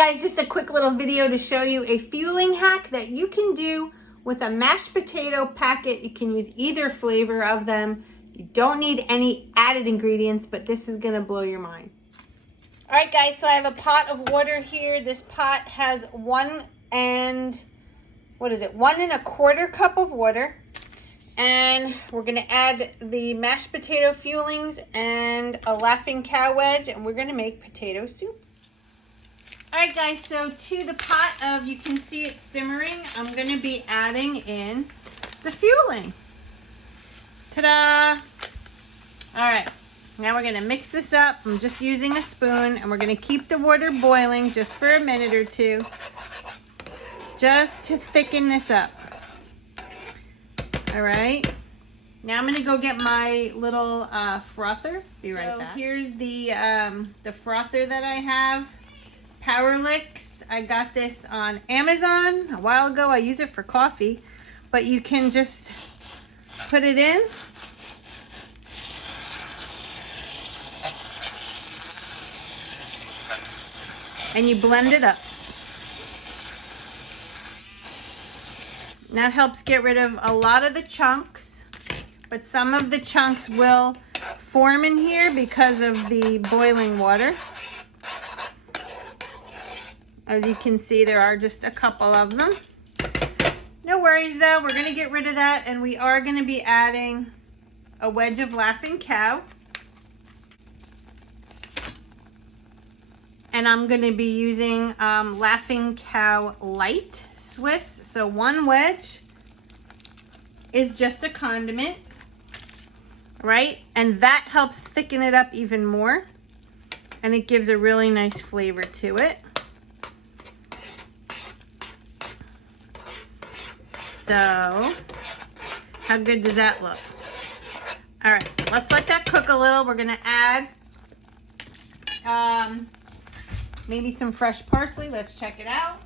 guys, just a quick little video to show you a fueling hack that you can do with a mashed potato packet. You can use either flavor of them. You don't need any added ingredients, but this is gonna blow your mind. All right guys, so I have a pot of water here. This pot has 1 1¼ cup of water. And we're gonna add the mashed potato fuelings and a Laughing Cow wedge, and we're gonna make potato soup. All right guys, so to the pot of, you can see it simmering, I'm gonna be adding in the fueling. Ta-da! All right, now we're gonna mix this up. I'm just using a spoon, and we're gonna keep the water boiling just for a minute or two, just to thicken this up. All right, now I'm gonna go get my little frother. Be right back. Here's the frother that I have. Powerlicks. I got this on Amazon a while ago. I use it for coffee, but you can just put it in. And you blend it up. And that helps get rid of a lot of the chunks, but some of the chunks will form in here because of the boiling water. As you can see, there are just a couple of them. No worries though, we're gonna get rid of that, and we are gonna be adding a wedge of Laughing Cow. And I'm gonna be using Laughing Cow Light Swiss. So 1 wedge is just a condiment, right? And that helps thicken it up even more, and it gives a really nice flavor to it. So, how good does that look? All right, let's let that cook a little. We're gonna add maybe some fresh parsley. Let's check it out.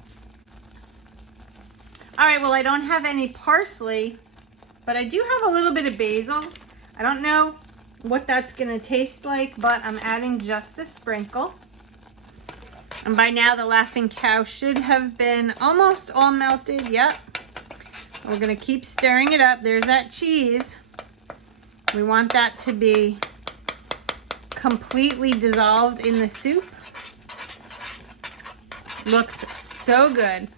All right, well, I don't have any parsley, but I do have a little bit of basil. I don't know what that's gonna taste like, but I'm adding just a sprinkle. And by now the Laughing Cow should have been almost all melted. Yep. We're gonna keep stirring it up. There's that cheese. We want that to be completely dissolved in the soup. Looks so good.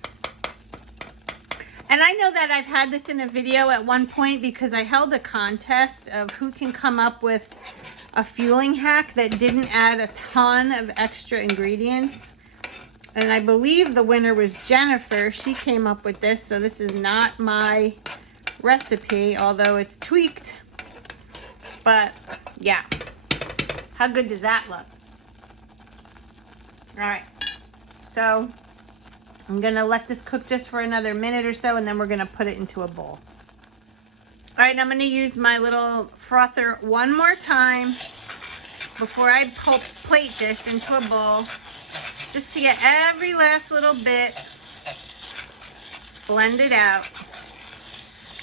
And I know that I've had this in a video at one point because I held a contest of who can come up with a fueling hack that didn't add a ton of extra ingredients. And I believe the winner was Jennifer. She came up with this, so this is not my recipe, although it's tweaked. But yeah, how good does that look? All right, so I'm gonna let this cook just for another minute or so, and then we're gonna put it into a bowl. All right, I'm gonna use my little frother one more time before I plate this into a bowl, just to get every last little bit blended out.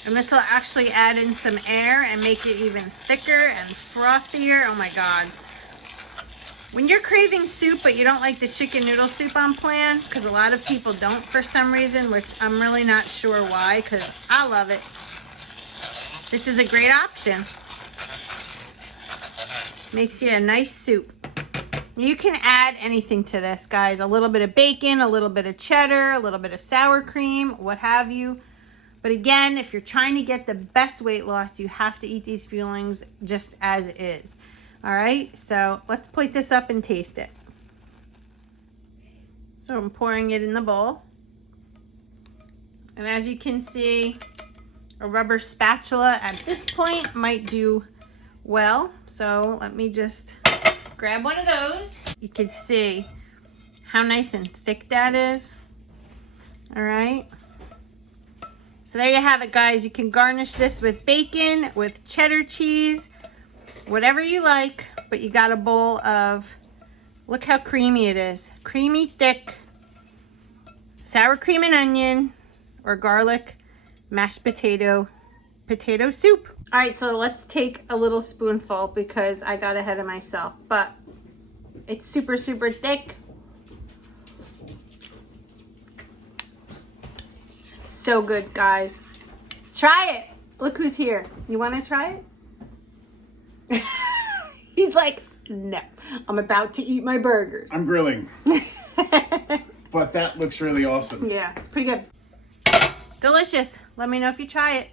And this will actually add in some air and make it even thicker and frothier. Oh my God. When you're craving soup, but you don't like the chicken noodle soup on plan, because a lot of people don't for some reason, which I'm really not sure why, because I love it. This is a great option. Makes you a nice soup. You can add anything to this, guys. A little bit of bacon, a little bit of cheddar, a little bit of sour cream, what have you. But again, if you're trying to get the best weight loss, you have to eat these fuelings just as is. All right, so let's plate this up and taste it. So I'm pouring it in the bowl. And as you can see, a rubber spatula at this point might do well. So let me just grab one of those. You can see how nice and thick that is. All right. So there you have it, guys. You can garnish this with bacon, with cheddar cheese, whatever you like, but you got a bowl of, look how creamy it is. Creamy, thick, sour cream and onion or garlic mashed potato soup. All right, so let's take a little spoonful because I got ahead of myself, but it's super, super thick. so good, guys. Try it. Look who's here. You want to try it? He's like, no, I'm about to eat my burgers. I'm grilling. But that looks really awesome. Yeah, it's pretty good. Delicious. Let me know if you try it.